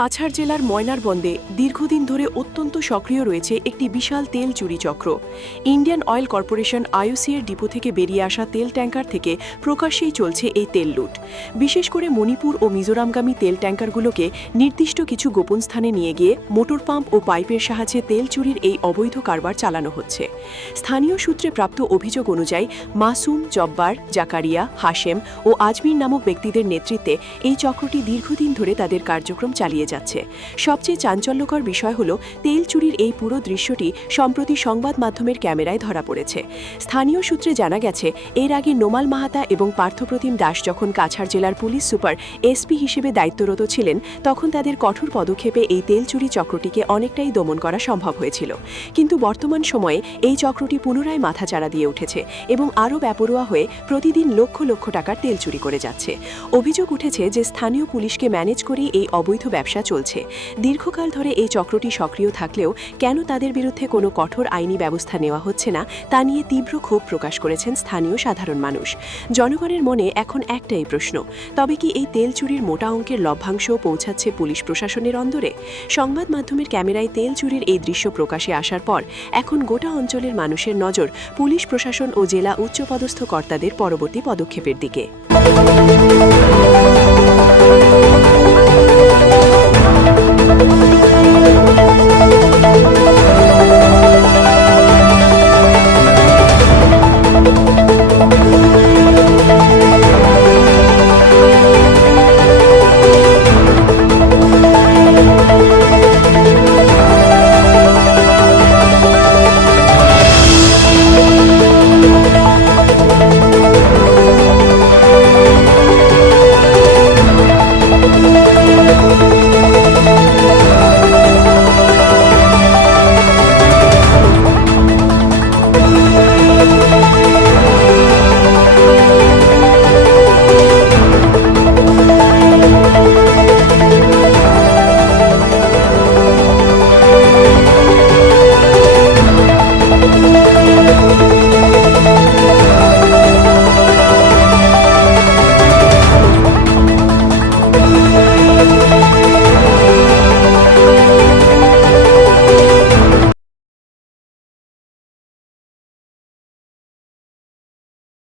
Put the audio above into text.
কাছাড় জেলার ময়নারবন্দে দীর্ঘদিন ধরে অত্যন্ত সক্রিয় রয়েছে একটি বিশাল তেল চুরি চক্র। ইন্ডিয়ান অয়েল কর্পোরেশন আইওসি এর ডিপো থেকে বেরিয়ে আসা তেল ট্যাঙ্কার থেকে প্রকাশ্যেই চলছে এই তেল লুট। বিশেষ করে মণিপুর ও মিজোরামগামী তেল ট্যাঙ্কারগুলোকে নির্দিষ্ট কিছু গোপন স্থানে নিয়ে গিয়ে মোটর পাম্প ও পাইপের সাহায্যে তেল চুরির এই অবৈধ কারবার চালানো হচ্ছে। স্থানীয় সূত্রে প্রাপ্ত অভিযোগ অনুযায়ী মাসুম, জব্বার, জাকারিয়া, হাশেম ও আজমির নামক ব্যক্তিদের নেতৃত্বে এই চক্রটি দীর্ঘদিন ধরে তাদের কার্যক্রম চালিয়ে যাচ্ছে। সবচেয়ে চাঞ্চল্যকর বিষয় হল তেল চুরির এই পুরো দৃশ্যটি সম্প্রতি সংবাদ মাধ্যমের ক্যামেরায় ধরা পড়েছে। স্থানীয় সূত্রে জানা গেছে, এর আগে নোমাল মাহাতা এবং পার্থপ্রতিম দাস যখন কাছাড় জেলার পুলিশ সুপার এসপি হিসেবে দায়িত্বরত ছিলেন, তখন তাদের কঠোর পদক্ষেপে এই তেল চুরি চক্রটিকে অনেকটাই দমন করা সম্ভব হয়েছিল। কিন্তু বর্তমান সময়ে এই চক্রটি পুনরায় মাথাচাড়া দিয়ে উঠেছে এবং আরও বেপরোয়া হয়ে প্রতিদিন লক্ষ লক্ষ টাকার তেল চুরি করে যাচ্ছে। অভিযোগ উঠেছে যে স্থানীয় পুলিশকে ম্যানেজ করেই এই অবৈধ ব্যবসা চলছে। দীর্ঘকাল ধরে এই চক্রটি সক্রিয় থাকলেও কেন তাদের বিরুদ্ধে কোনো কঠোর আইনি ব্যবস্থা নেওয়া হচ্ছে না, তা নিয়ে তীব্র ক্ষোভ প্রকাশ করেছেন স্থানীয় সাধারণ মানুষ। জনগণের মনে এখন একটাই প্রশ্ন, তবে কি এই তেল চুরির মোটা অঙ্কের লভ্যাংশ পৌঁছাচ্ছে পুলিশ প্রশাসনের অন্দরে? সংবাদ মাধ্যমের ক্যামেরায় তেল চুরির এই দৃশ্য প্রকাশে আসার পর এখন গোটা অঞ্চলের মানুষের নজর পুলিশ প্রশাসন ও জেলা উচ্চপদস্থ কর্তাদের পরবর্তী পদক্ষেপের দিকে।